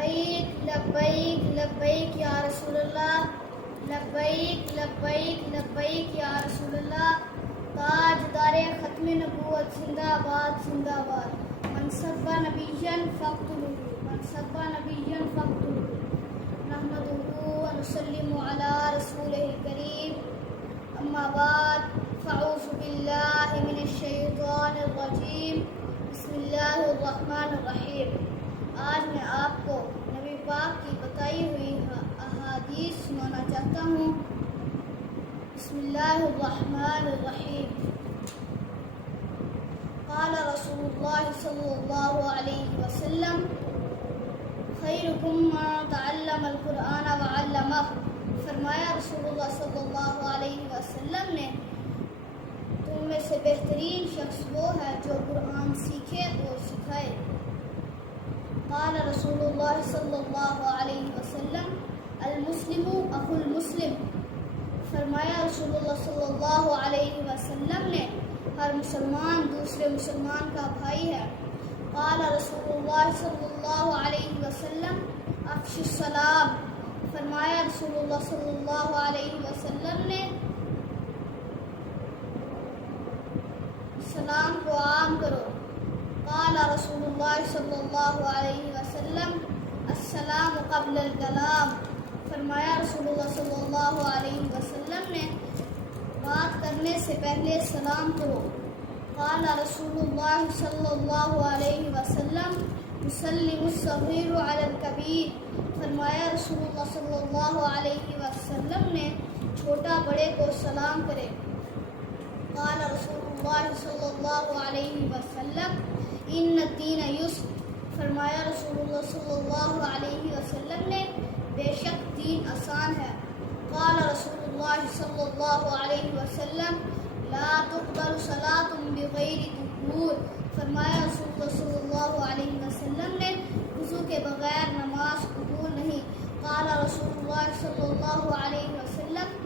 لبیک لبیک لبیک یا رسول اللہ، لبیک لبیک لبیک یا رسول اللہ، تاجدار ختم نبوت زندہ باد زندہ باد، من سب نبیًا فاقتلوہ، من سب نبیًا فاقتلوہ، نحمدہ و نسلم علی رسولہ الکریم، اما بعد فاعوذ باللہ من الشیطان الرجیم، بسم اللہ الرحمن الرحیم۔ آج میں آپ کو نبی پاک کی بتائی ہوئی احادیث سنانا چاہتا ہوں۔ بسم اللہ الرحمن الرحیم۔ قال رسول اللہ صلی اللہ علیہ وسلم خیرکم من تعلم القرآن وعلمہ، فرمایا رسول اللہ صلی اللہ علیہ وسلم نے، تم میں سے بہترین شخص وہ ہے جو قرآن سیکھے اور سکھائے۔ قال رسول اللہ صلی اللہ علیہ وسلم المسلم اخو المسلم، فرمایا رسول اللہ صلی اللہ علیہ وسلم نے، ہر مسلمان دوسرے مسلمان کا بھائی ہے۔ قال رسول اللہ صلی اللہ علیہ وسلم افش السلام، فرمایا رسول اللہ صلی اللہ علیہ وسلم نے، سلام کو عام کرو۔ قال رسول اللہ صلی اللہ علیہ وسلم السلام قبل الکلام، فرمایا رسول اللہ صلی اللہ علیہ وسلم نے، بات کرنے سے پہلے سلام کرو۔ قال رسول اللہ صلی اللہ علیہ وسلم یسلم الصغیر علی الکبیر، فرمایا رسول اللہ صلی اللہ علیہ وسلم نے، چھوٹا بڑے کو سلام کرے۔ قال رسول اللہ صلی اللہ علیہ وسلم ان الدین یسر، فرمایا رسول اللہ صلی اللہ علیہ وسلم نے، بے شک دین آسان ہے۔ قال رسول اللہ صلی اللہ علیہ وسلم لا تقبل صلاة بغیر طہور، فرمایا رسول اللہ صلی اللہ علیہ وسلم نے، وضو کے بغیر نماز قبول نہیں۔ قال رسول اللہ صلی اللہ علیہ وسلم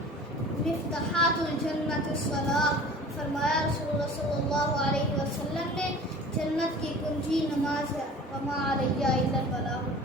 مفتاحات الجنۃ الصلاۃ، فرمایا رسول اللہ صلی اللہ علیہ وسلم نے، جنت کی کنجی نماز ہے۔ وما علی الا البلاغ۔